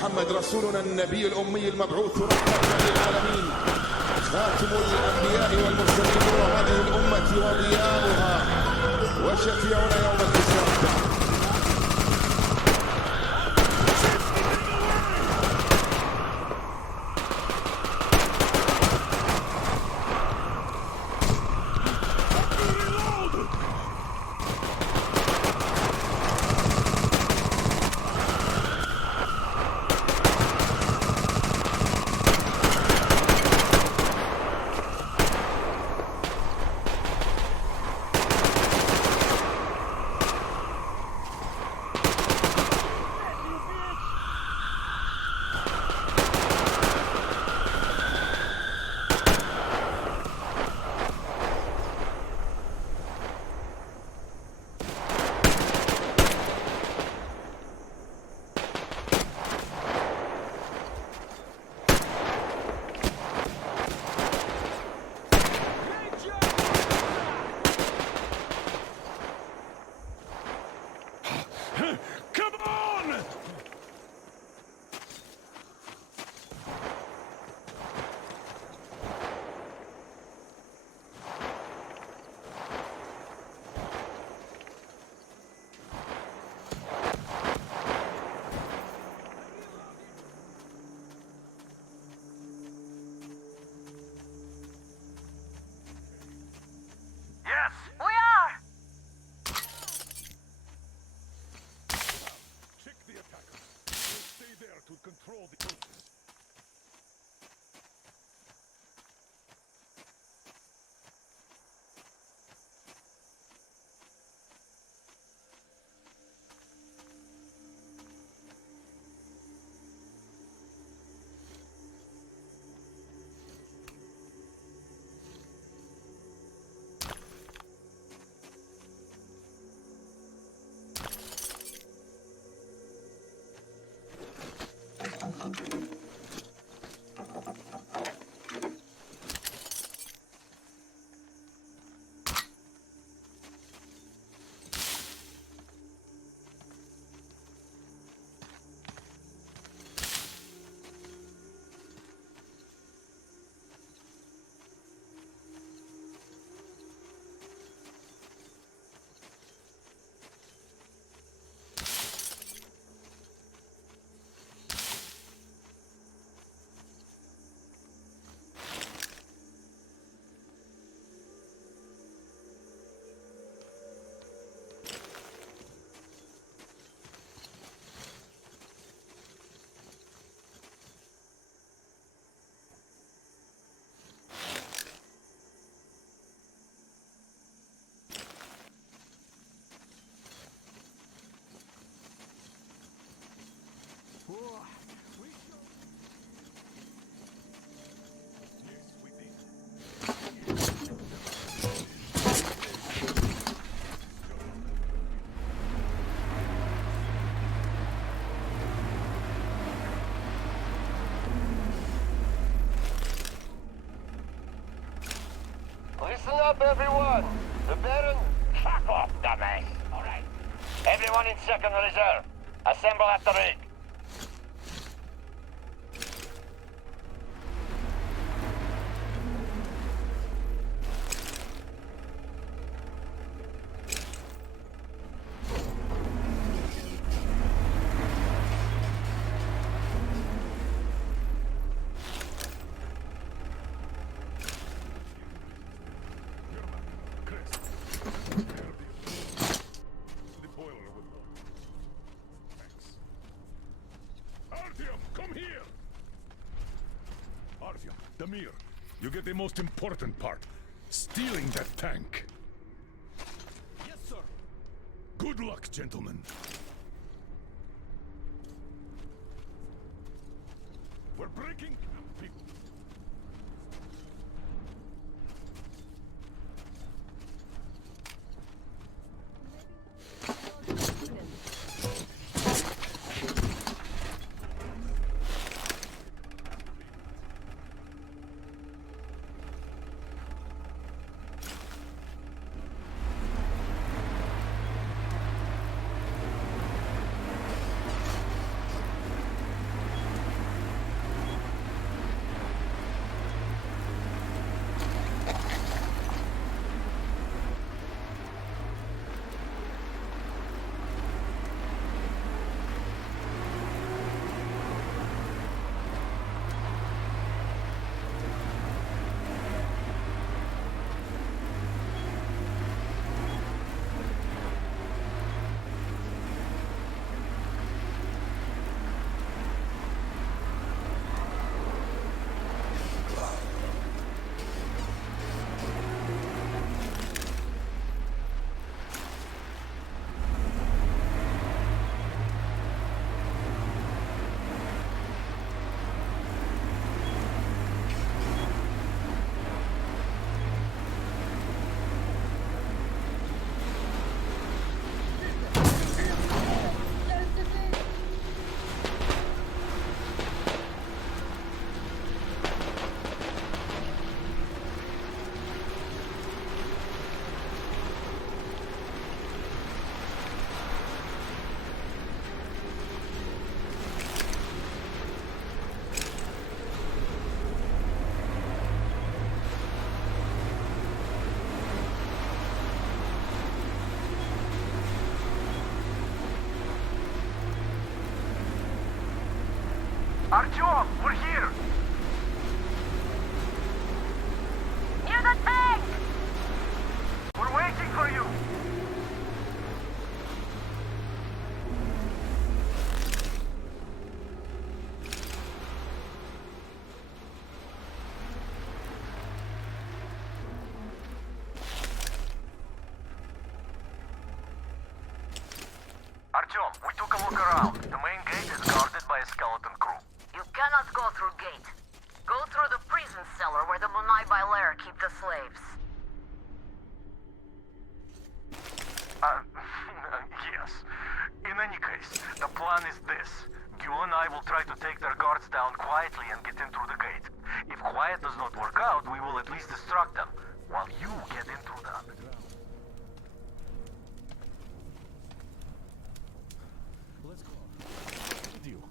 محمد رسولنا النبي الأمي المبعوث رحمة للعالمين، خاتم الأنبياء والمرسلين وهذه الأمة وضياؤها وشفيعنا يوم الحساب. Come on! Yes! We are! Check the attackers. We'll stay there to control the coast. Listen up, everyone! The Baron... Fuck off, dumbass! Alright. Everyone in second reserve. Assemble at the rig. The boiler with water. Thanks. Artyom, come here! Artyom, Damir, you get the most important part. Stealing that tank. Yes, sir. Good luck, gentlemen. We're breaking camp, people. Artyom, we're here! Near the tank! We're waiting for you! Artyom, we took a look around. The main gate is guarded by a skeleton crew. You cannot go through gate. Go through the prison cellar where the Munai by Lair keep the slaves. Yes. In any case, the plan is this. Gil and I will try to take their guards down quietly and get in through the gate. If quiet does not work out, we will at least distract them, while you get in through that. Let's go. With you.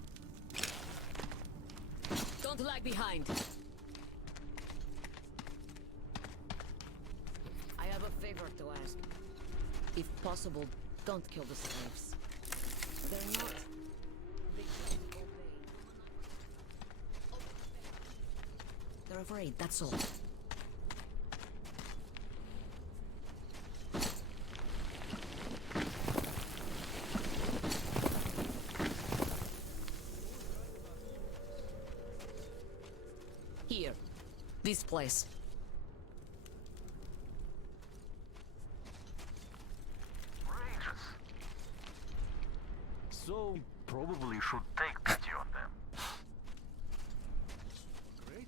Don't lag behind. I have a favor to ask. If possible, don't kill the slaves. They're not... They don't obey. They're afraid, that's all. Here. This place. Outrageous. So, Probably should take pity on them. great.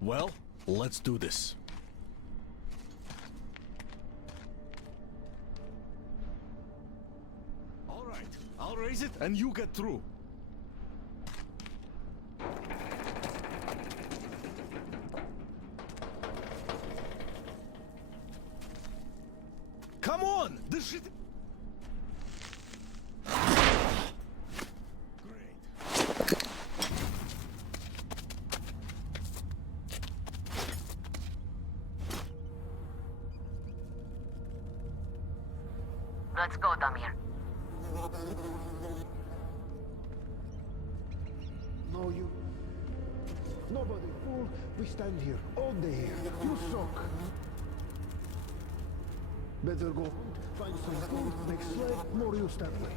Well, let's do this. All right, I'll raise it and you get through. Come on! This shit... Great. Let's go, Damir. No, you. Nobody, fool. We stand here all day here. You suck. Better go find some food, make slave, more use that way.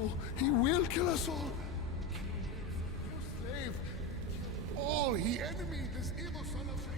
Oh, he will kill us all. Slave. All he enemy, this evil son of Satan.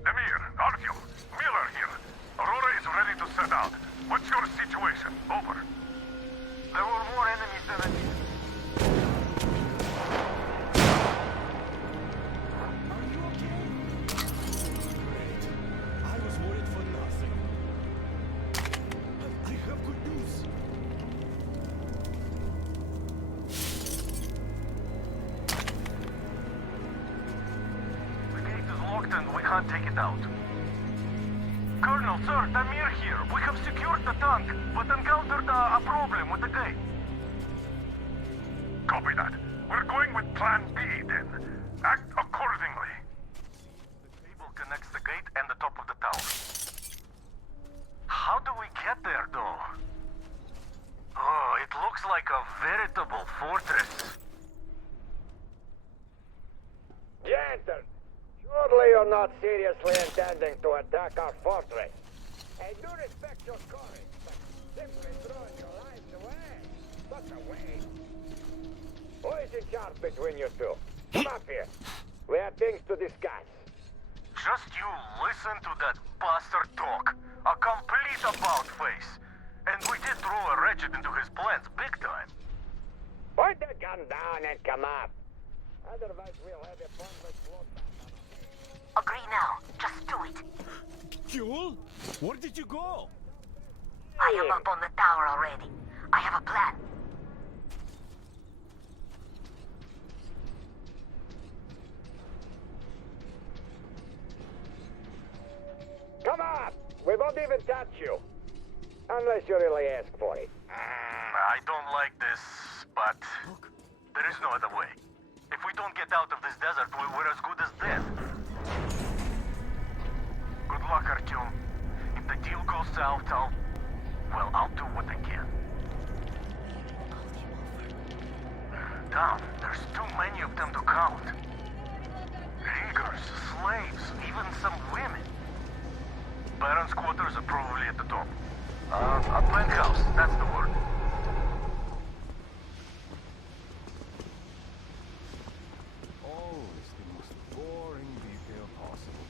Emir, Artyom, Miller here. Aurora is ready to set out. What's your situation? Over. There were more enemies than I did. Are you okay? Great. I was worried for nothing. I have good news. The gate is locked and we can't take it out. Colonel, sir, Tamir here. We have secured the tank, but encountered a problem with the gate. Copy that. We're going with Plan B then. Act accordingly. The cable connects the gate and the top of the tower. How do we get there, though? Oh, it looks like a veritable fortress. Jansen, surely you're not seriously intending to attack our fortress. I do respect your courage, but simply throwing your lives away, such a waste. Who is in charge between you two? Come up here. We have things to discuss. Just you listen to that bastard talk. A complete about-face. And we did throw a wretched into his plans big time. Put the gun down and come up. Otherwise we'll have a pointless bloodbath. Agree now. Just do it. Fuel? Where did you go? I am up on the tower already. I have a plan. Come on! We won't even touch you. Unless you really ask for it. I don't like this, but there is no other way. If we don't get out of this desert, we're as good as dead. Good luck, Artyom. If the deal goes south, I'll do what I can. Damn, there's too many of them to count. Riggers, slaves, even some women. Baron's quarters are probably at the top. A penthouse, that's the word. Always the most boring detail possible.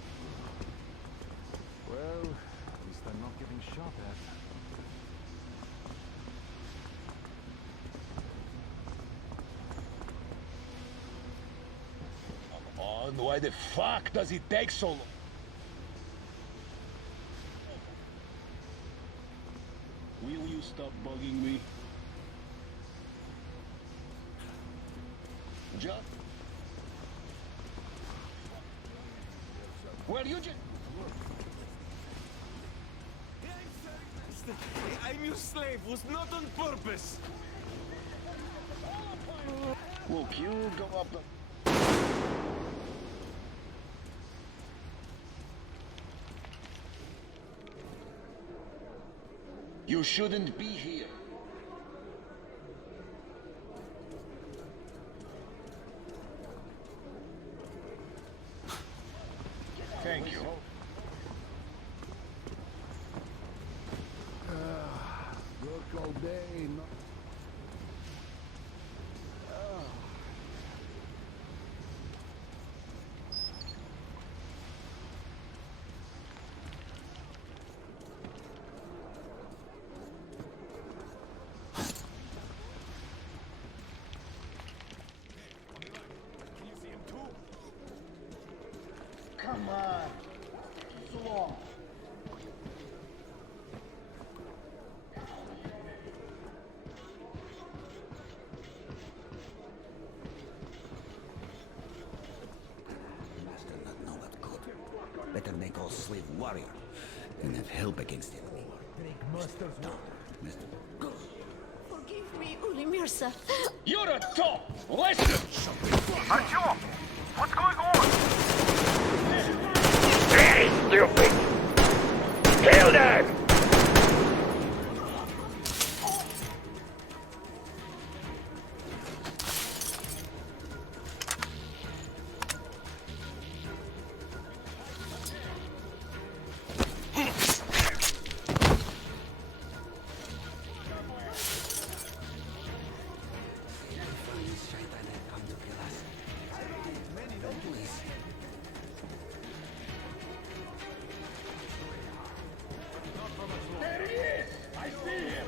Well, at least I'm not getting shot at. Come on, why the fuck does it take so long? Will you stop bugging me? Just... Well, you just... I'm your slave, was not on purpose. Look, you go up the... You shouldn't be here. Thank you. Work all day, Come on. Slow. Master not know what good. Better make all slave warrior than have help against enemy. Master's Mister. Forgive me, Ulimirsa. You're a top! Listen! Artyom! What's going on? Very stupid! Kill them! There he is! I see him!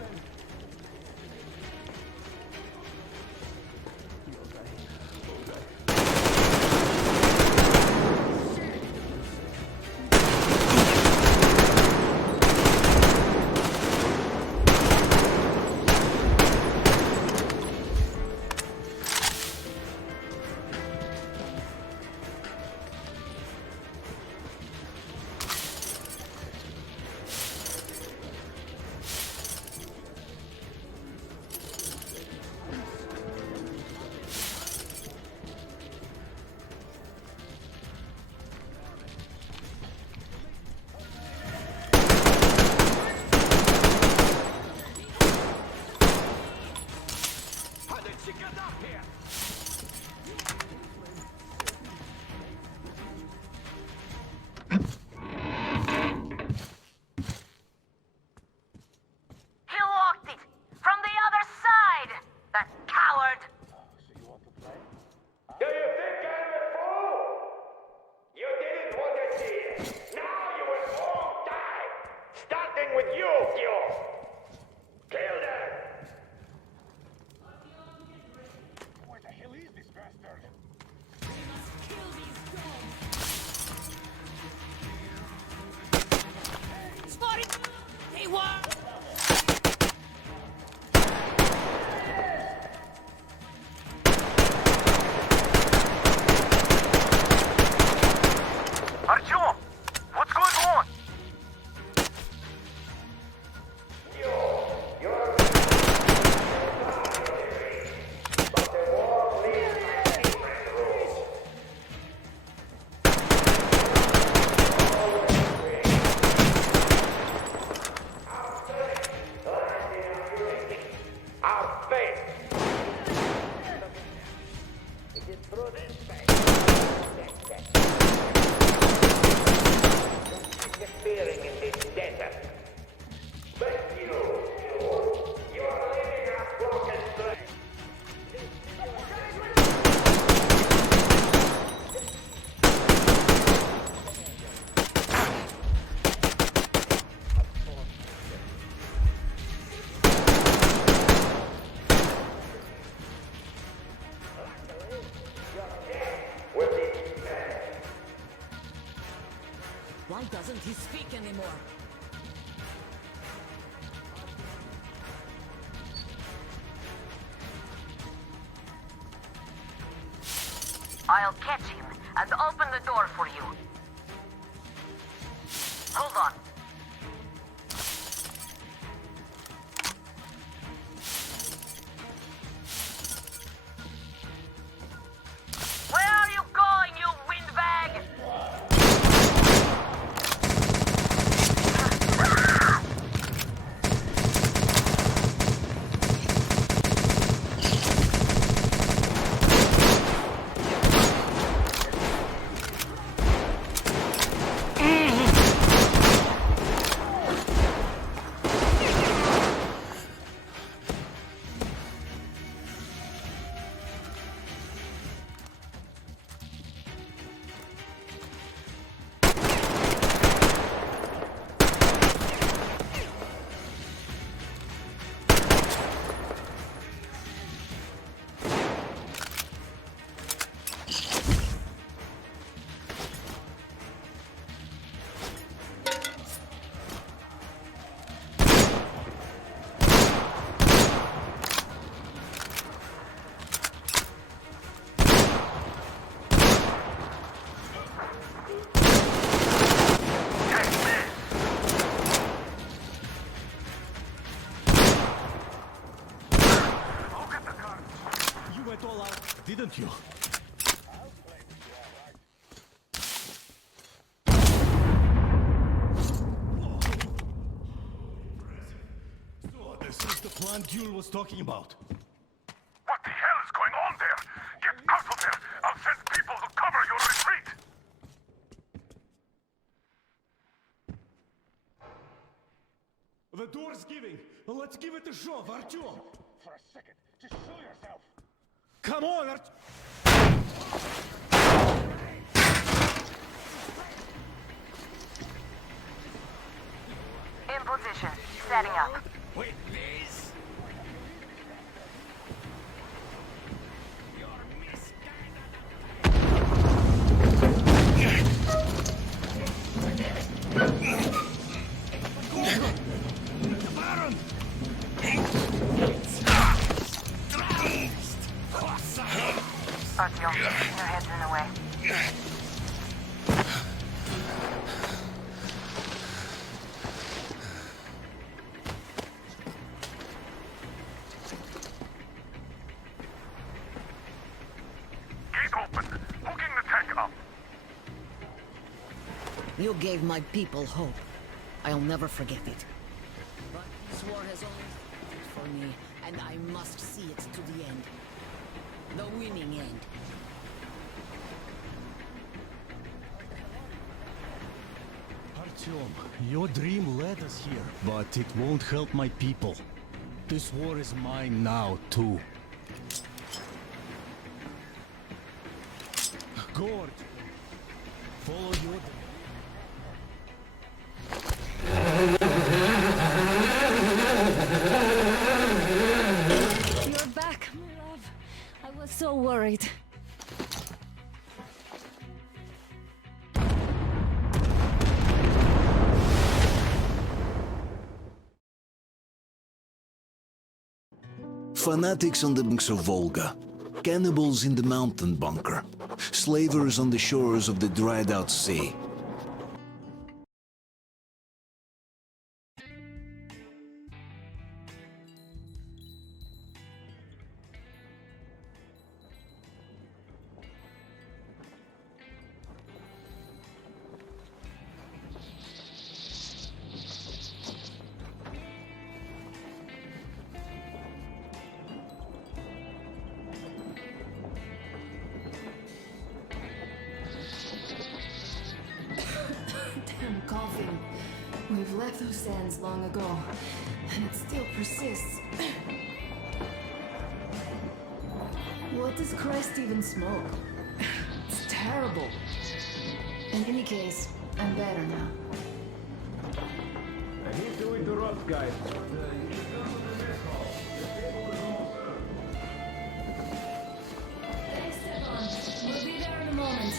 How did she get up here? He locked it! From the other side! That coward! Do you think I'm a fool? You didn't want to see it. Now you will all die! Starting with you, Gil! Kill them! Where the hell is this bastard? Spotted! They were! Artyom! What's going on? Our fate! It is through this fate. Disappearing in this desert. But you are living a broken slave. Why doesn't he speak anymore? I'll catch him and open the door for you. Hold on. Where are you going, you windbag? it all out, didn't you? So, this is the plan Gül was talking about. What the hell is going on there? Get out of there! I'll send people to cover your retreat! The door's giving. Let's give it a shove, Artyom. For a second, just show yourself. Come on, Artyom. In position. Setting up. Wait, please. Artyom, your head's in the way. Gate open! Hooking the tank up! You gave my people hope. I'll never forget it. But this war has only started for me, and I must see it to the end. The winning end. Artyom, your dream led us here, but it won't help my people. This war is mine now, too. Go, Artyom. Follow your... You're back, my love. I was so worried. Fanatics on the banks of Volga, cannibals in the mountain bunker, slavers on the shores of the dried-out sea. Damn coughing. We've left those sands long ago, and it still persists. What does Christ even smoke? It's terrible. In any case, I'm better now. I hate to interrupt, guys. Thanks, Stefan. We'll be there in a moment.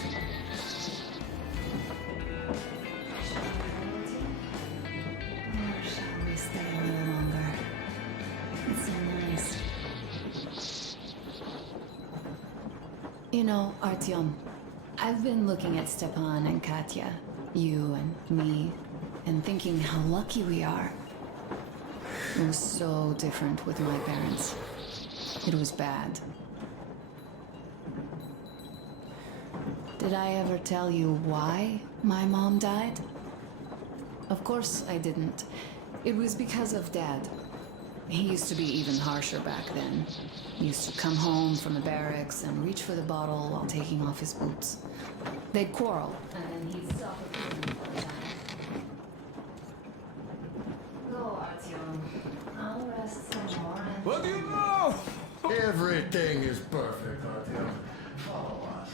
Or shall we stay a little longer? It's so nice. You know, Artyom, I've been looking at Stepan and Katya, you and me, and thinking how lucky we are. It was so different with my parents. It was bad. Did I ever tell you why my mom died? Of course I didn't. It was because of Dad. He used to be even harsher back then. He used to come home from the barracks and reach for the bottle while taking off his boots. They'd quarrel, and then he'd stop appealing for a time. Go, Artyom. I'll rest some more. What do you know? Everything is perfect, Artyom. Follow us.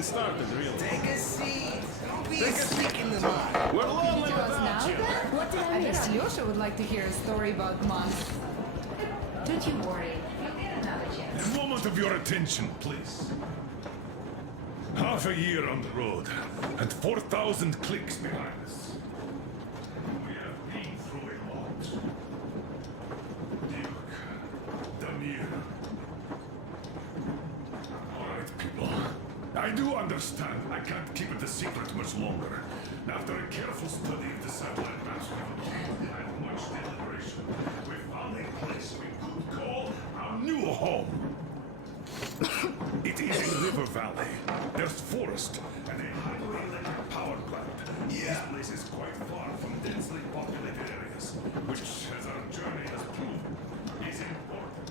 even started, really. Take a seat. Don't be a stick in the mud. We're lonely Just without now? you. What did I miss? Lyosha would like to hear a story about months. Don't you worry. You'll get another chance. A moment of your attention, please. Half a year on the road, and 4,000 clicks behind us. We have been through a lot. Duke, Damir. All right, people. I do understand I can't keep it a secret much longer. After a careful study of the satellite maps and much deliberation, we found a place we could call our new home. It is a river valley. There's forest and a hydroelectric power plant. This place is quite far from densely populated areas, which, as our journey has proven, is important.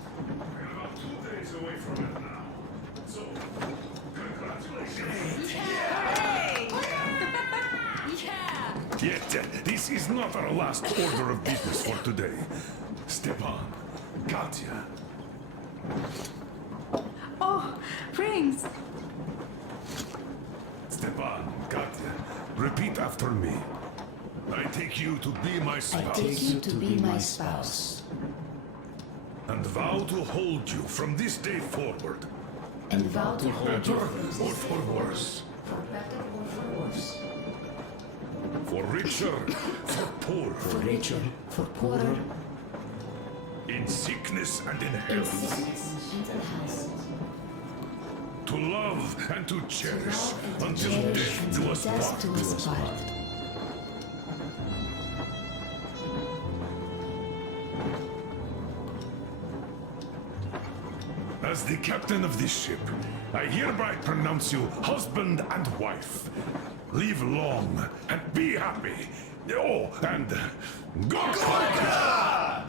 We're about 2 days away from it now. So, congratulations. Yet, this is not our last order of business for today. Stepan, Katya. Oh, rings! Stepan, Katya, repeat after me. I take you to be my spouse. I take you to be my spouse. And vow to hold you from this day forward. And vow to hold Better you or for worse. for better or for worse. For richer, for poorer. For richer, for poorer, In sickness and in in health. sickness and in health. To love and to cherish Love and to until cherish death until do us death do us part. part. As the captain of this ship, I hereby pronounce you husband and wife. Live long and be happy. Oh, and Gorka!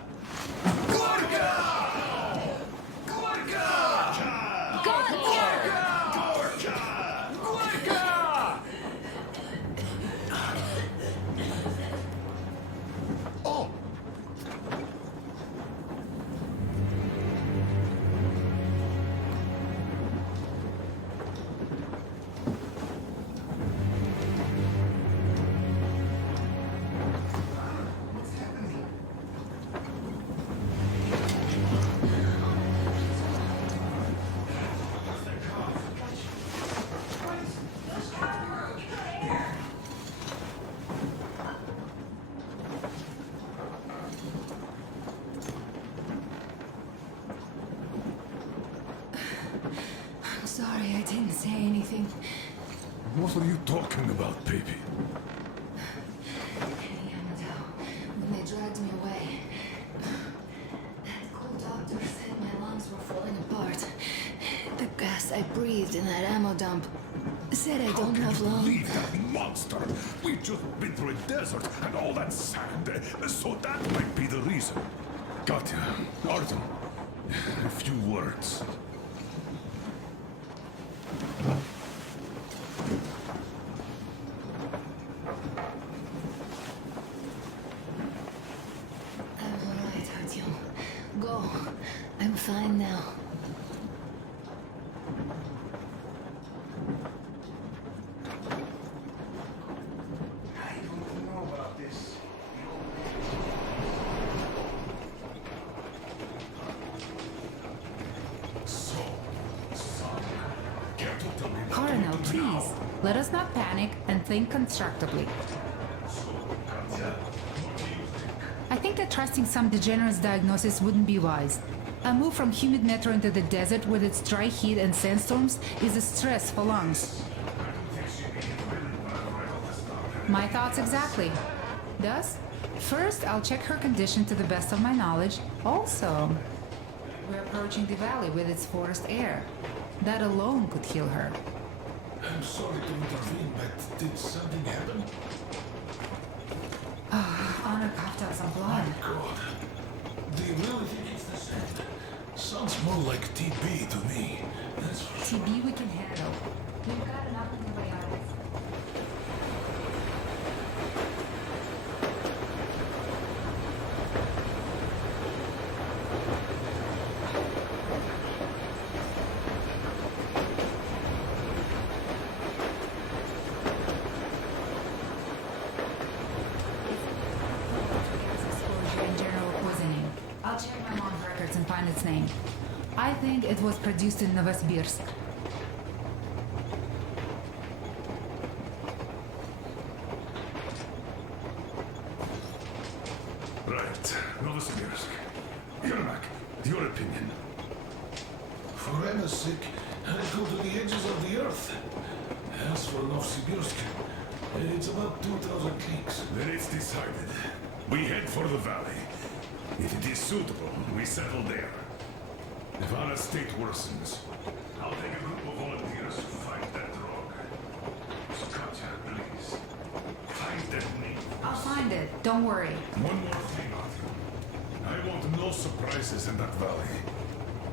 I'm sorry I didn't say anything. What are you talking about, baby? When they dragged me away, that cool doctor said my lungs were falling apart. The gas I breathed in that ammo dump said I don't have long. Leave that monster! We've just been through a desert and all that sand, so that might be the reason. Katya, Artem, a few words. I'm alright, Artyom. Go. I'm fine now. I don't know about this. Colonel, please, let us not panic and think constructively. I think that trusting some degenerate's diagnosis wouldn't be wise. A move from humid metro into the desert with its dry heat and sandstorms is a stress for lungs. My thoughts exactly. Thus, first I'll check her condition to the best of my knowledge. Also, we're approaching the valley with its forest air. That alone could heal her. I'm sorry to intervene, but did something happen? Honor coughed out some blood. God. Do you really think it's the same? Sounds more like TB to me. That's TB we can handle. We've got enough antibiotics. check my mom's records and find its name. I think it was produced in Novosibirsk. Right, Novosibirsk. Yermak, your opinion? For Anna's sake, I go to the edges of the earth. As for Novosibirsk, it's about 2,000 leagues. Then it's decided. We head for the valley. If it is suitable, we settle there. If Anna's state worsens, I'll take a group of volunteers to find that drug. So Katya, please, find that name. I'll find it. Don't worry. One more thing, Arthur. I want no surprises in that valley.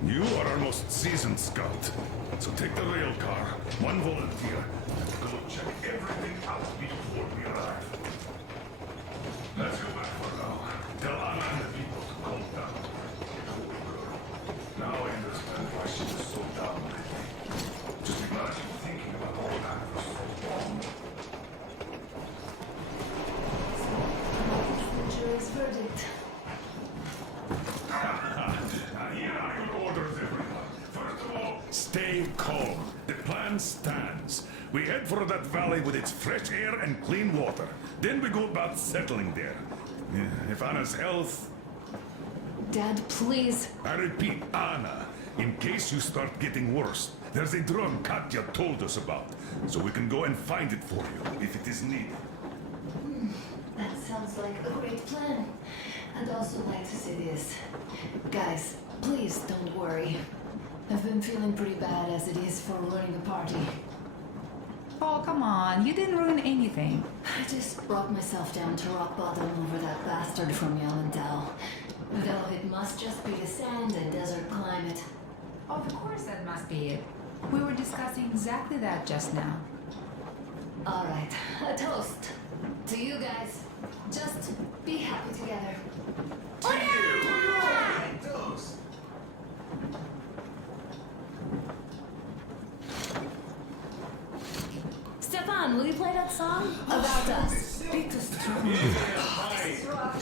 You are our most seasoned scout. So take the rail car, one volunteer, and go check everything out before we arrive. Let's go back for now. Tell Anna and the people to calm down. Poor girl. Now I understand why she was so down lately. Just imagine thinking about all that for so long. The jury's verdict. Here are your orders, everyone. First of all, stay calm. The plan stands. We head for that valley with its fresh air and clean water. Then we go about settling there. If Anna's health... Dad, please. I repeat, Anna, in case you start getting worse, there's a drug Katya told us about, so we can go and find it for you, if it is needed. That sounds like a great plan. I'd also like to say this. Guys, please don't worry. I've been feeling pretty bad as it is for ruining the party. Oh, come on. You didn't ruin anything. I just brought myself down to rock bottom over that bastard from Yellendale. Though it must just be the sand and desert climate. Of course that must be it. We were discussing exactly that just now. All right, a toast to you guys. Just be happy together. Stefan, will you play that song? About us. Beat us through. This is rock.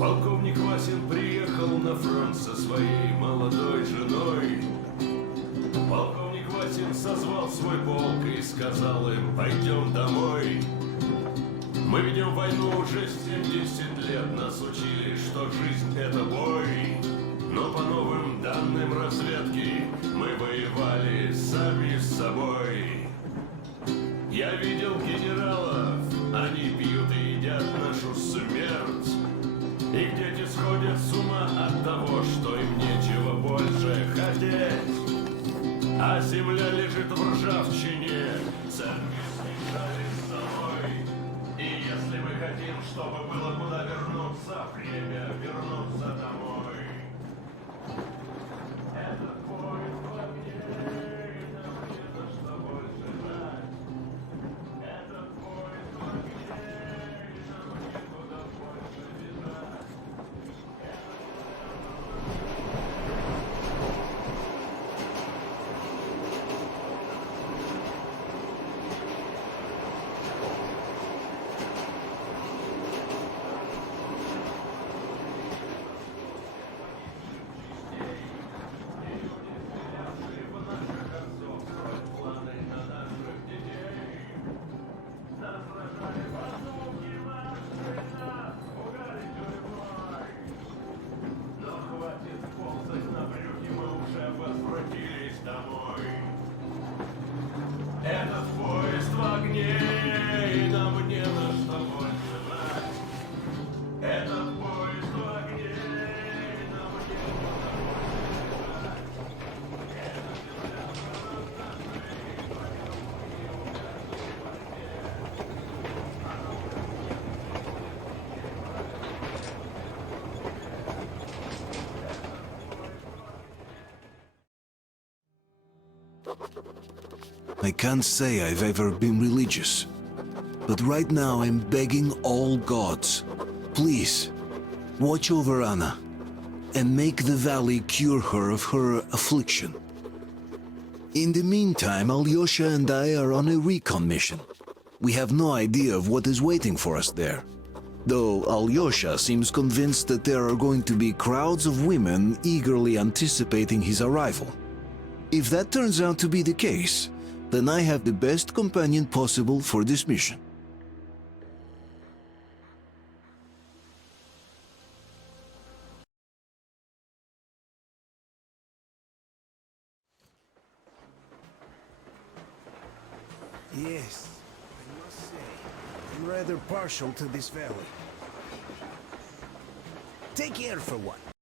Полковник Васин приехал на фронт со своей молодой женой. Полковник Васин созвал свой полк и сказал им: пойдем домой. Мы ведем войну уже 70 лет, нас учили, что жизнь это бой. Но по новым данным разведки мы воевали сами с собой. Я видел генералов, они пьют и едят нашу смерть. Их дети сходят с ума от того, что им нечего больше хотеть. А земля лежит в ржавчине, церкви смешали с собой. И если мы хотим, чтобы было куда вернуться, время вернуться домой. Этот поезд в огне, и нам не за что больше ждать. Этот поезд в огне, и нам некуда больше бежать. Этот поезд в огне, и нам не на что больше ждать. Этот поезд в огне, и нам не куда больше бежать. Эта земля была нашей, повернуки угасли во тьме. I can't say I've ever been religious, But right now I'm begging all gods, please, watch over Anna and make the valley cure her of her affliction. In the meantime, Alyosha and I are on a recon mission. We have no idea of what is waiting for us there. Though Alyosha seems convinced that there are going to be crowds of women eagerly anticipating his arrival. If that turns out to be the case, then I have the best companion possible for this mission. Yes, I must say, I'm rather partial to this valley. Take air for one.